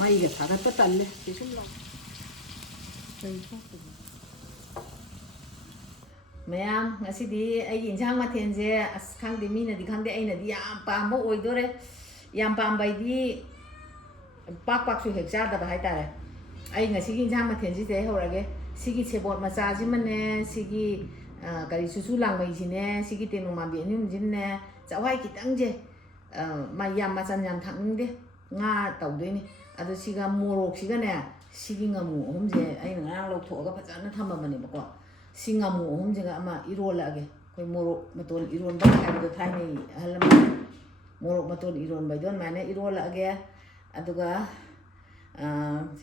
ꯃꯩꯒ ꯊꯥꯒꯠꯄ ꯇꯜꯂꯦ ꯀꯩꯁꯨꯝ ꯂꯥꯎ ꯃꯌꯥꯝ ꯉꯁꯤꯗꯤ ꯑꯩꯒꯤ ꯏꯟꯁꯥꯡ ꯃꯊꯦꯜꯁꯦ ꯑꯁ ꯈꯪꯗꯦ ꯃꯤꯅꯗꯤ ꯈꯪꯗꯦ ꯑꯩꯅꯗꯤ ꯌꯥꯝ ꯄꯥꯝꯕ ꯑꯣꯏꯗꯣꯔꯦ ꯌꯥꯝ ꯄꯥꯝꯕ ꯍꯥꯏꯗꯤ ꯄꯥꯛꯁꯨ ꯍꯦꯛ ꯆꯥꯗꯕ ꯍꯥꯏꯇꯥꯔꯦ ꯑꯩ ꯉꯁꯤꯒꯤ ꯏꯟꯁꯥꯡ ꯃꯊꯦꯜꯁꯤꯗ ꯑꯩ ꯍꯧꯔꯒꯦ ꯁꯤꯒꯤ ꯁꯦꯕꯣꯠ ꯃꯆꯥꯁꯤꯃꯅꯦ ꯁꯤꯒꯤ ꯀꯔꯤ ꯆꯨꯆꯨ ꯂꯥꯡꯕꯩꯁꯤꯅꯦ ꯁꯤꯒꯤ ꯇꯦꯅꯧꯃꯥꯟꯕꯤ ꯑꯅꯤꯍꯨꯝꯁꯤꯅꯦ ꯆꯛꯋꯥꯏ ꯈꯤꯇꯪꯁꯦ ꯌꯥꯝ ꯃꯆꯜ ꯌꯥꯝ ꯊꯥꯛꯅꯤꯡꯗꯦ ꯉꯥ ꯇꯧꯗꯣꯏꯅꯤ ꯑꯗꯣ ꯁꯤꯒ ꯃꯣꯔꯣꯛꯁꯤꯒꯅꯦ ꯁꯤꯒꯤ ꯉꯥꯃꯨ ꯑꯍꯨꯝꯁꯦ ꯑꯩꯅ ꯉꯔꯥꯡ ꯂꯧꯊꯣꯛꯑꯒ ꯐꯖꯅ ꯊꯝꯃꯕꯅꯦꯕꯀꯣ ꯁꯤ ꯉꯥꯃꯨ ꯑꯍꯨꯝꯁꯤꯒ ꯑꯃ ꯏꯔꯣꯜꯂꯛꯑꯒꯦ ꯑꯩꯈꯣꯏ ꯃꯣꯔꯣꯛ ꯃꯇꯣꯟ ꯏꯔꯣꯟꯕ ꯍꯥꯏꯕꯗꯣ ꯊꯥꯏꯅꯩ ꯑꯍꯜ ꯂꯃꯟ ꯃꯣꯔꯣꯛ ꯃꯇꯣꯟ ꯏꯔꯣꯟꯕꯗꯣ ꯑꯗꯨꯃꯥꯏꯅ ꯏꯔꯣꯜꯂꯛꯑꯒꯦ ꯑꯗꯨꯒ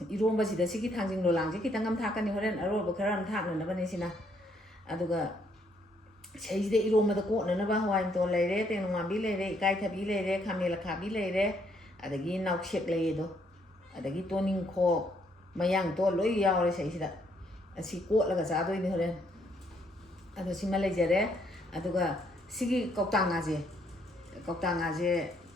이로운바시다 시기 탕징 로랑지 기타 감 타까니 호렌 아로버 그런 타는 나바네시나 아두가 세이데 이로운바다 꼬는나바 하와인 또 레레 땡마비 레레 이카이타비 레레 카멜라 카비 레레 아다기 나우셰크 레에도 아다기 토닝코 마양 또 로이 야오레 세이시다 아시 꼬라가 자도이니 호렌 아도 시말레제레 아두가 시기 꺽당아제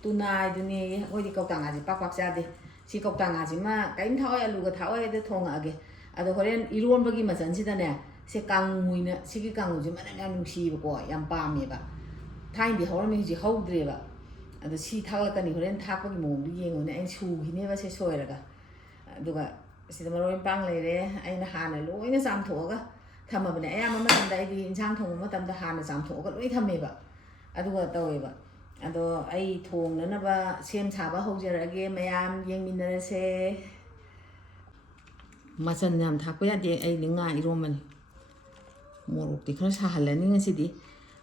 tunaiduni hoi 꺽당아제 빡빡 자데 시 꺽당아지마 까임 타오야 루가 타오야데 통하게 아도 호렌 이루원버기 마찬지다네 세 강무이나 시기 강무지 마냥 양 누시고 양 밤이바 타인디 호르미 지 호드레바 아도 시 타가까니 호렌 타고기 모두 잉오네 엔 수기네바 세 소이라가 아도가 시다 마로인 빵 레레 아이나 하나 로이나 잠토가 담아버네 아야마 마담다 이디 인상 통고 마담다 하나 잠토가 로이 담메바 아도가 따오이바 아도 아이 통나나바 셈 사바 호저라게 마얌 ꯌꯦꯡꯃꯤꯟꯅꯔꯁꯦ 마찬 ꯌꯥꯝ ꯊꯥꯛꯄ ꯌꯥꯗꯦ ꯑꯩ ꯉꯥ 이로면 모록ꯗꯤ ꯈꯔ 사ꯍꯜꯂꯅꯤ ꯉꯁꯤꯗꯤ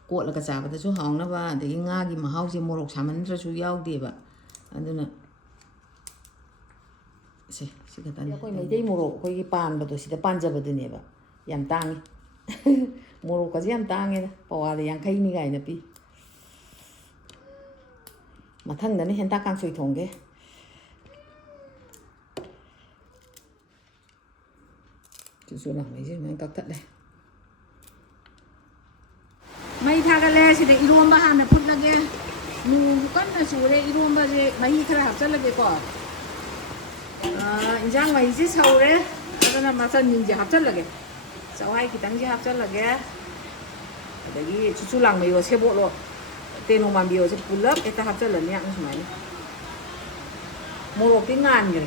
ꯀꯣꯠꯂꯒ ꯆꯥꯕꯗꯁꯨ ꯍꯥꯎꯅꯕ ꯑꯗꯒꯤ ꯉꯥꯒꯤ ꯃꯍꯥꯎꯁꯦ 모록 사만ꯗ꯭ꯔꯁꯨ ꯌꯥꯎꯗꯦꯕ ꯑꯗꯨꯅ ꯁꯤ ꯈꯛꯇꯅꯤ ꯑꯩꯈꯣꯏ ꯃꯩꯇꯩ 모록 ꯑꯩꯈꯣꯏꯒꯤ ꯄꯥꯟꯕꯗꯣ ꯁꯤꯗ ꯄꯥꯟꯖꯕꯗꯨꯅꯦꯕ ꯌꯥꯝ ꯇꯥꯡꯉꯤ 모록까지 ꯌꯥꯝ ꯇꯥꯡꯉꯦꯗ ꯄꯋꯥꯗ 50ꯅꯤ ꯒꯥꯏꯅ ꯄꯤ 마탕다는 헨타 깡소이 통게 주소나 이제 만 깍닥래 마이 타갈래 시데 이로원바 하나 풋나게 무 깐나 수레 이로원바제 마이 크라 합살라게 거 인장 마이지 사오래 아다나 마산 민지 합살라게 자와이 기당지 합살라게 여기 주출랑 메요 세보로 땡마비 어제 불럽 에타 합절러니 양 수마이 모로기 난게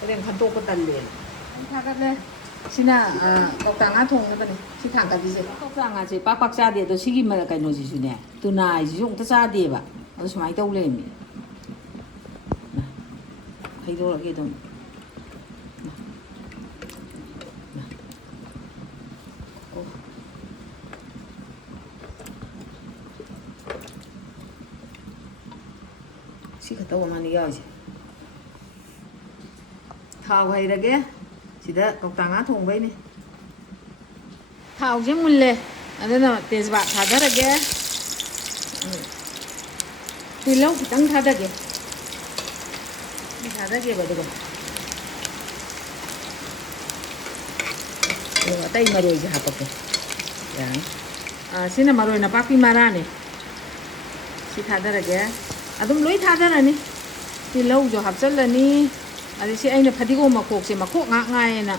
그냥 간독고 달래 타가래 시나 꺽당아 통나버네 시 탕가지세 꺽당아지 빡빡 자데도 시기마다 까노지수네 두나이지 용타 자데바 어디 수마이 떠올래미 해도라게 좀 시 갔다 오면 이거지. 타고 이렇게 시다 꺽당아 통배네. 타고 좀 물래. 아니나 대스바 타다르게. 필로 기땅 타다게. 타다게 버리고. 이거 따이 마로 이제 하고. 야. 시나 마로나 빠삐 마라네. 시 타다르게. ꯑꯗꯨꯝ ꯂꯣꯏ ꯊꯥꯗꯔꯅꯤ ꯇꯤꯜꯍꯧꯁꯨ ꯍꯥꯞꯆꯜꯂꯅꯤ ꯑꯗꯩ ꯁꯤ ꯑꯩꯅ ꯐꯗꯤꯒꯣꯝ ꯃꯈꯣꯛꯁꯦ ꯃꯈꯣꯛ ꯉꯥꯛ ꯉꯥꯏꯌꯦꯅ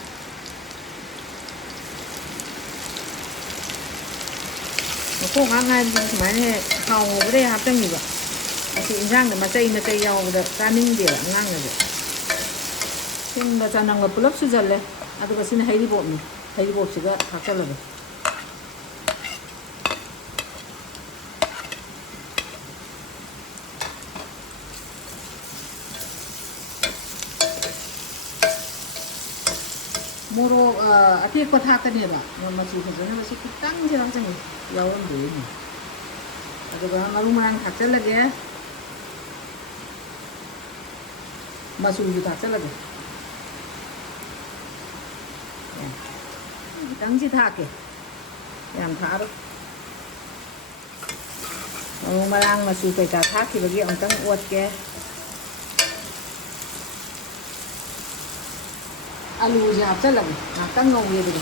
ꯃꯈꯣꯛ ꯉꯥꯛ ꯉꯥꯏꯕꯁꯤꯅ ꯁꯨꯃꯥꯏꯅ ꯍꯦꯛ ꯊꯥꯎ ꯉꯧꯕꯗ ꯍꯦꯛ ꯍꯥꯞꯆꯟꯈꯤꯕ ꯑꯁꯤ ꯏꯟꯖꯥꯡꯗ ꯃꯆꯩ ꯌꯥꯎꯕꯗ ꯆꯥꯅꯤꯡꯗꯦꯕ ꯑꯉꯥꯡꯅꯁꯨ ꯁꯤꯡꯒ ꯆꯅꯝꯒ ꯄꯨꯂꯞ ꯁꯨꯖꯜꯂꯦ ꯑꯗꯨꯒ ꯁꯤꯅ ꯍꯩꯔꯤꯕꯣꯞꯅꯤ ꯍꯩꯔꯤꯕꯣꯞꯁꯤꯒ ꯍꯥꯞꯆꯜꯂꯒꯦ 모로 아티에코 타까니봐 뭐마치 그거는 뭐시 땅 제랑장이 야원데 아두가 마루만 닥절라게 마술도 닥절라게 땅지 타게 양 타로 마랑 마술 빼자 타기 버기 엉땅 우었게 알루지 합살라고 낙당 넣으려 되게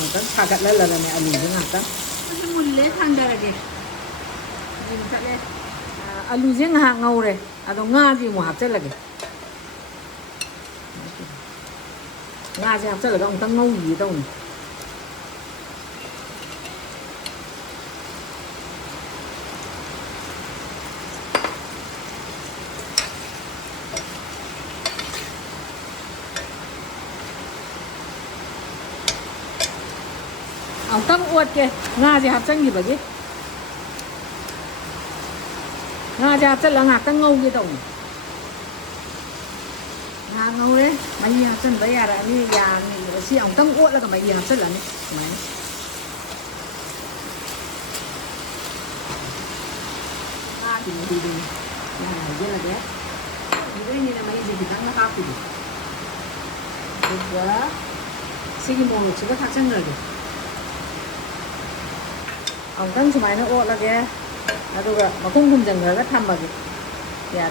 어떤 사갓 날라라네 알루지 낙당 mulai thandarage ni mutale alu je nga ngaure ado nga ji mo hapchalage nga ji hapchalaga ong tang ngau yi dong ong tang uat ke nga ji hapchang gi bagi nga ji hapchala nga tang ngau gi dong nga ngau đấy mà gì hấp chân bây giờ là đi nhà này si ổng tăng uất là cái gì hấp chân là này máy thì mình đi nhà này rất là đẹp những cái như là mấy gì thì tăng nó cao thì được quá xin cái mồm chỉ có thắt chân rồi ổng tăng cho máy nó uất là cái là được rồi mà không cùng dần rồi nó thầm vào cái dạ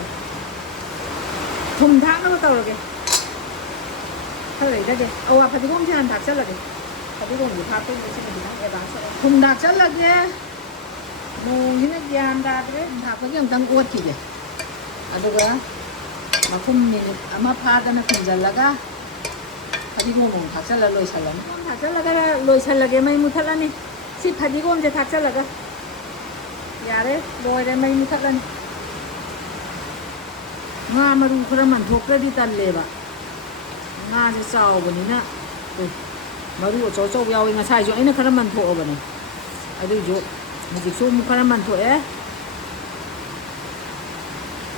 thùng thác nó tao là cái thôi đấy cái à phải đi công chuyện thác chất là cái phải đi công việc thác tôi sẽ đi thác cái đó thùng thác chất là cái mù như cái gian ra đấy thác cái ông tăng uất gì vậy được rồi mà không nhìn mà pha ra nó không dần là cái phải đi công thác chất là lôi sạch lắm thác chất là cái lôi sạch là cái mấy mút thắt là này xịt phải đi công thì thác chất là cái dạ đấy rồi đấy mấy mút thắt là này nga maru khara man thokradi talleba nga je chaw bani na maru chaw chaw yawi nga sai jo ina khara man tho bani adu jo ji so mu khara man tho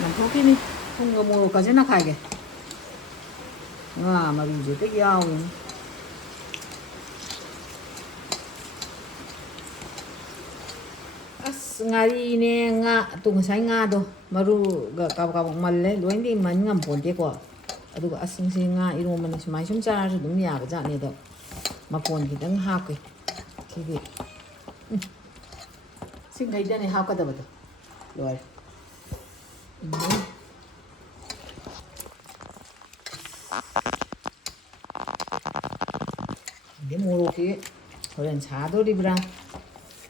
man tho ki ni không ngờ mồ ka je na khai ge nga maru je te yawi ngari ne nga tung sai nga do maru ga ka mal le loin di man ngam pon de ko adu ga asing si nga iro man mai sum cha su dum ya ga ja ne do ma pon ki dang ha ke ki bi sing ngai da ne ha ka da ba do loi de mo ro ki horen cha do di bra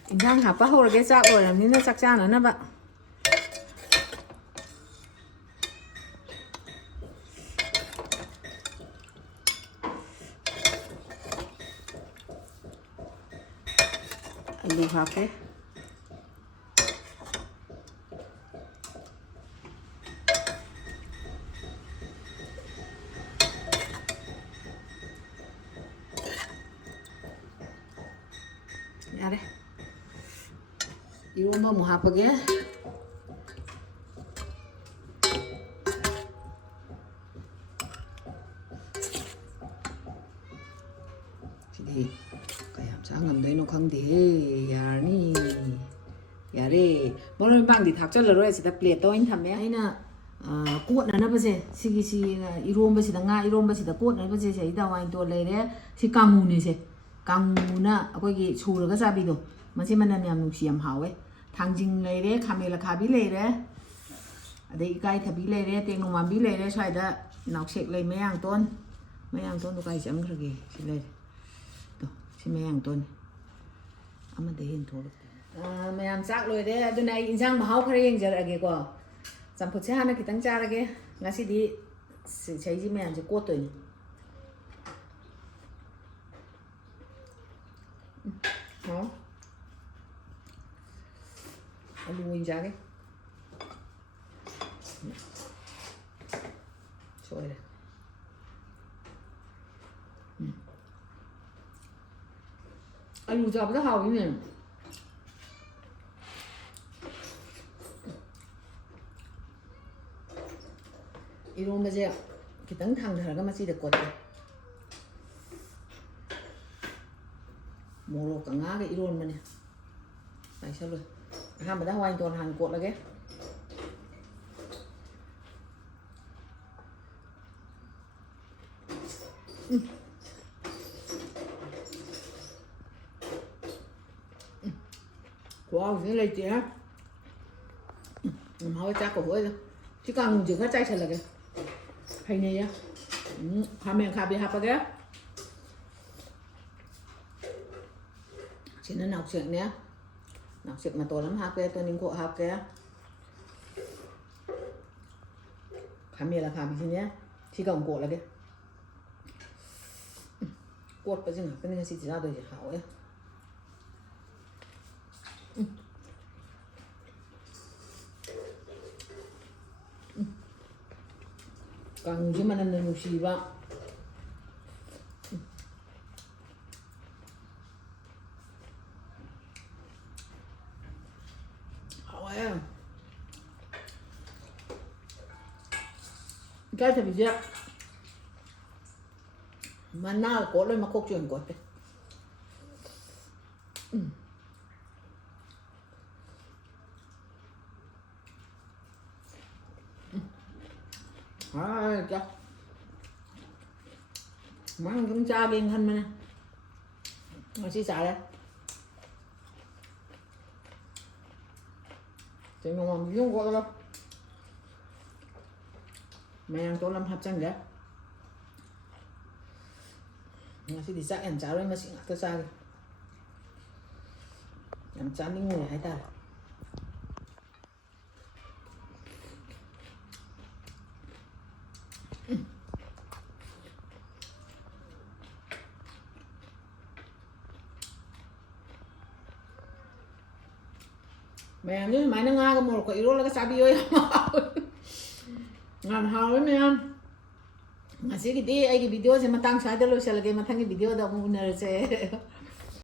인상 아빠 호르게 짝 오람 니네 짝잖아 나 봐. 알루 할게. 야래. 이거 뭐 하쁘게 thì cái hàm sáng ngầm đấy nó không thì giờ ní giờ đi mỗi lần bằng thì thắc cho rồi sẽ tập luyện tôi anh thầm ấy nè cuộn nó bây giờ si irom bây giờ nga irom bây giờ cuộn nó bây giờ sẽ đâu anh tôi lấy đấy si cam mù này sẽ cam mù nè cái gì chua rồi cái sao bị đồ mà chỉ mình làm nhầm xiêm hảo ấy thằng lấy đấy camera khá bí lấy đấy đây cái thà bí lấy đấy tiền nông làm bí lấy đấy xoay đó nọc sệt lấy mấy hàng tuần nó cái chấm cái gì xí lấy đâu xí mấy hàng tuần ăn mà để hiện thôi mấy hàng chắc rồi đấy đôi này injang mà hao phải yên giờ cái quoi giảm phút xe hai cái tăng cha cái ngay xí đi xử thấy gì mấy hàng chỉ cốt tuổi đó lùi ra cái rồi này anh lùi ra rất hào như này 이런 거지 cái tấn thằng thằng cái mà chỉ được cột mồ cả ngã cái iron mà này tại sao rồi ham mà đã hoành toàn hàng cột là cái wow cái này chị á hơi chắc của hơi chứ còn chỉ có chay thật là cái hay này á 하면 가비 하빠게 지는 옥색 네 ꯅꯥꯎꯁꯦꯛ ꯃꯇꯣꯜ ꯑꯃ ꯍꯥꯞꯀꯦ ꯇꯣꯅꯤꯡꯈꯣꯛ ꯍꯥꯞꯀꯦ ꯈꯥꯃꯦꯟ ꯑꯈꯥꯕꯤꯁꯤꯅꯦ ꯁꯤꯒ ꯑꯃꯨꯛ ꯀꯣꯠꯂꯒꯦ ꯀꯣꯠꯄꯁꯤ ꯉꯥꯛꯇꯅꯤ ꯉꯁꯤ ꯆꯥꯗꯣꯏꯁꯦ ꯍꯥꯎꯋꯦ ꯀꯥꯡꯁꯤ ꯃꯅꯝꯅ ꯅꯨꯡꯁꯤꯕ ꯍꯥꯎꯋꯦ ꯏꯀꯥꯏꯊꯕꯤꯁꯦ ꯃꯅꯥ ꯀꯣꯠꯂꯣꯏ ꯃꯈꯣꯛꯁꯨ ꯑꯣꯏꯅ ꯀꯣꯠꯀꯦ ꯆꯥ ꯃꯥꯡ ꯑꯗꯨꯝ ꯆꯥꯒꯦꯅ ꯈꯟꯕꯅꯦ ꯉꯁꯤ ꯆꯥꯔꯦ ꯆꯦꯡꯒꯣꯝ ꯌꯨꯝ ꯀꯣꯠꯂꯒ ꯃꯌꯥꯡ ꯇꯣꯟ ꯑꯃ ꯍꯥꯞꯆꯟꯒꯦ ꯉꯁꯤꯗꯤ ꯆꯥꯛ ꯌꯥꯝ ꯆꯥꯔꯣꯏ ꯃꯁꯤ ꯉꯥꯛꯇ ꯆꯥꯒꯦ ꯌꯥꯝ ꯆꯥꯅꯤꯡꯉꯦ ꯍꯥꯏꯇꯥꯔꯦ ꯃꯌꯥꯝꯁꯨ ꯁꯨꯃꯥꯏꯅ ꯉꯥꯒ ꯃꯣꯔꯣꯛꯀ ꯏꯔꯣꯜꯂꯒ ꯆꯥꯕꯤꯌꯣ ꯌꯥꯝ ꯍꯥꯎꯋꯦ ꯃꯌꯥꯝ ꯉꯁꯤꯒꯤꯗꯤ ꯑꯩꯒꯤ ꯚꯤꯗꯤꯑꯣꯁꯦ ꯃꯇꯥꯡ ꯁ꯭ꯋꯥꯏꯗ ꯂꯣꯏꯁꯤꯜꯂꯒꯦ ꯃꯊꯪꯒꯤ ꯚꯤꯗꯤꯑꯣꯗ ꯑꯃꯨꯛ ꯎꯅꯔꯁꯦ